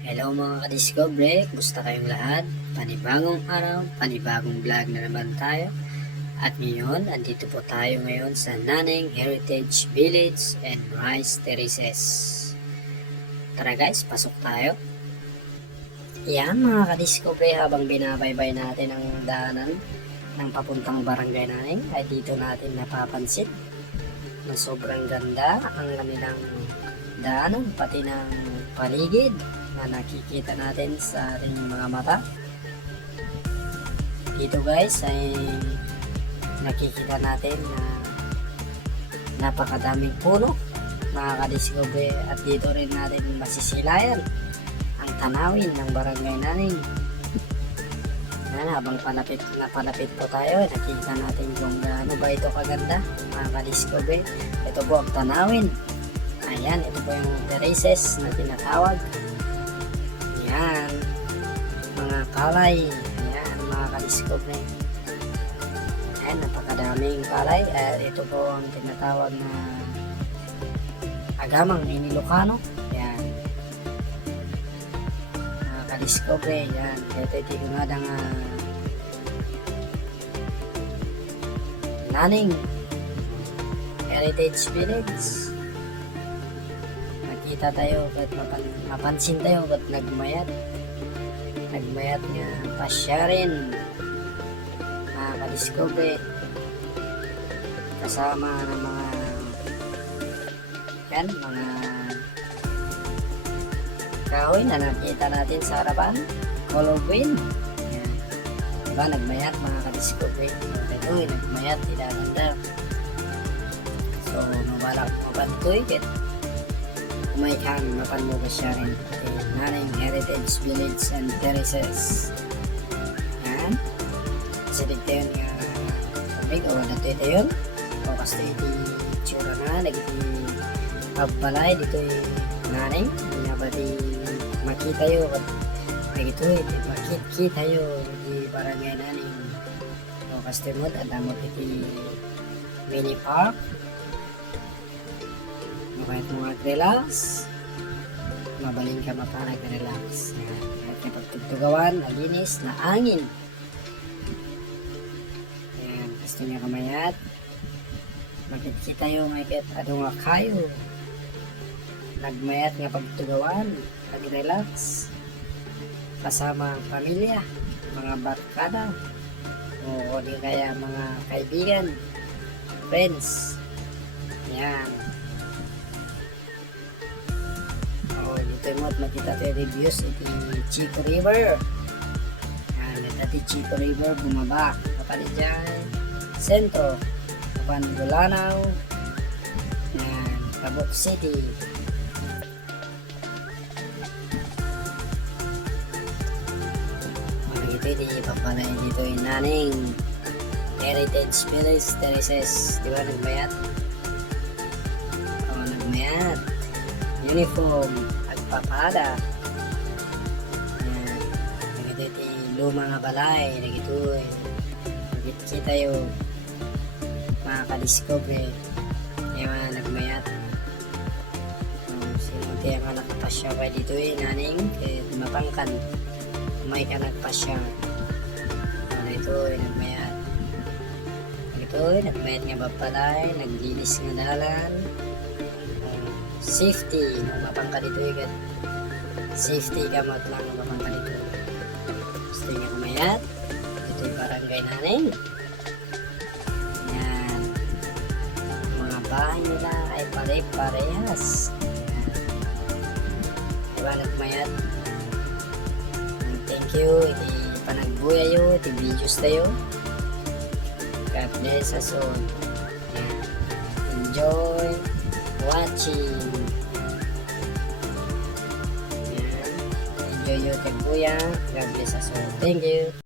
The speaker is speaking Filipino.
Hello mga ka-discovery, gusto kayong lahat? Panibagong araw, panibagong vlog na naman tayo. At ngayon, andito po tayo ngayon sa Naneng Heritage Village and Rice Terraces. Tara guys, pasok tayo. Yan mga ka-discovery, habang binabaybay natin ang daanan ng papuntang barangay Naneng, ay dito natin napapansin na sobrang ganda ang kanilang daanan, pati ng paligid na nakikita natin sa ating mga mata. Dito guys ay nakikita natin na napakadaming puno mga ka-discovery, at dito rin natin masisilayan ang tanawin ng barangay Naneng. Yan, habang palapit po tayo, nakita natin kung gaano ba ito kaganda mga ka-discovery. Ito po ang tanawin. Ayan, ito po yung terraces na tinatawag. Ayan, mga kalay. Ayan, mga ka-discovery. Ayan, napakadaming kalay. Ito po ang tinatawag na agamang Ilocano. Ayan, mga ka-discovery. Ayan, ito yung tinadang Naneng Heritage Village. Nakita tayo at mapansin tayo at nagmayat nga pasya rin mga ka-discovery, kasama ng mga kahoy na nakita natin sa harapan, color green. Yan, diba nagmayat mga ka-discovery. Ito nagmayat, tinaganda. So mabantoy kit may kan mapanmuga siya rin Naneng Heritage Village and Terraces. Yan, sinig tayo nga tubig o nato yun o kasi iti tsura na nagiti pagbalay dito yung Naneng nga ba di makita yun at nagito makikita yun di barangay Naneng o kasi mo at damot iti mini park. Kahit mga relax, mabaling ka mapag-relax. Kahit kapag tugtugawan, naginis, na angin. Ayan, gusto niya kamayat. Makikita yung kahit ano nga kayo. Nagmayat nga pagtugawan, nag-relax. Kasama ang pamilya, mga barkada, o di kaya mga kaibigan, friends. Ayan. Ito mo at makita tayo reviews iti Chico River. Yan, iti Chico River bumaba kapalit dyan sentro kapan Gulanaw. Yan, Cabuk City. Ito iti papalay dito yung Naneng Heritage Village Terraces. Diba nagmayat? O nagmayat uniform papada. Ayan, nagito iti luma nga balay, nagito kita yung mga ka-discovery yung nagmayat. Sinuti ang nakapasya pa dito Naneng mapangkan may ka nagpasya. Ito nagmayat, ito nagmayat nga balay, naglinis nga dalan, safety no mapangka dito ikat safety kamot lang no mapangka dito. Gusto nga kumayat ito yung barangay Naneng. Yan, mga bahay nila ay pare-parehas. Diba nagmayat. Thank you iti panagbuya yo iti videos tayo. God bless us all. Enjoy watching. Enjoy your tagbuya. God bless us all. Thank you.